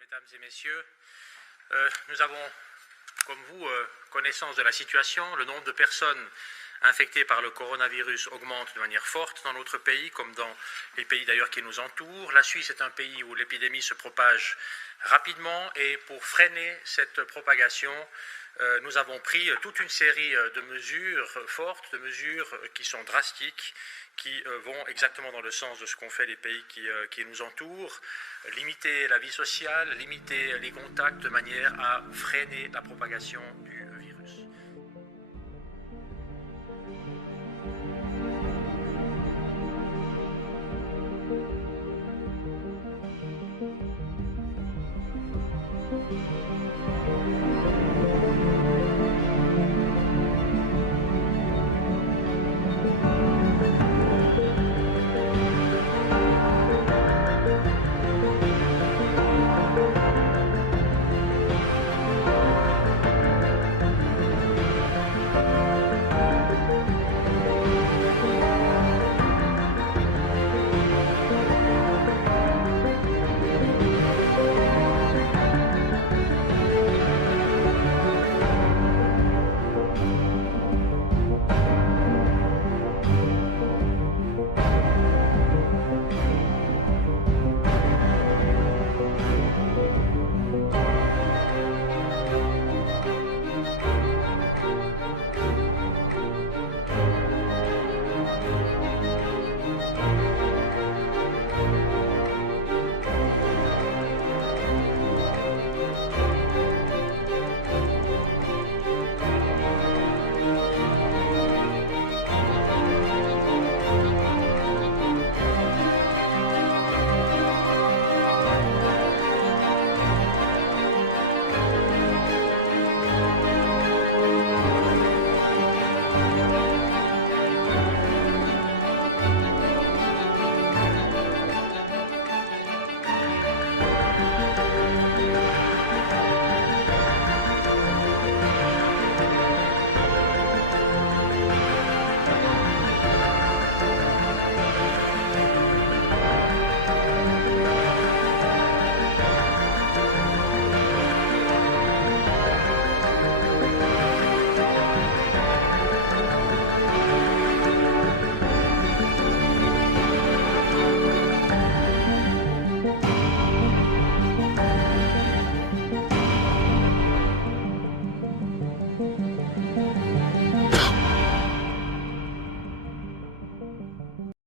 Mesdames et messieurs, nous avons, comme vous, connaissance de la situation. Le nombre de personnes infectées par le coronavirus augmente de manière forte dans notre pays, comme dans les pays d'ailleurs qui nous entourent. La Suisse est un pays où l'épidémie se propage rapidement et pour freiner cette propagation, nous avons pris toute une série de mesures fortes, de mesures qui sont drastiques, qui vont exactement dans le sens de ce qu'ont fait les pays qui nous entourent. Limiter la vie sociale, limiter les contacts de manière à freiner la propagation du virus.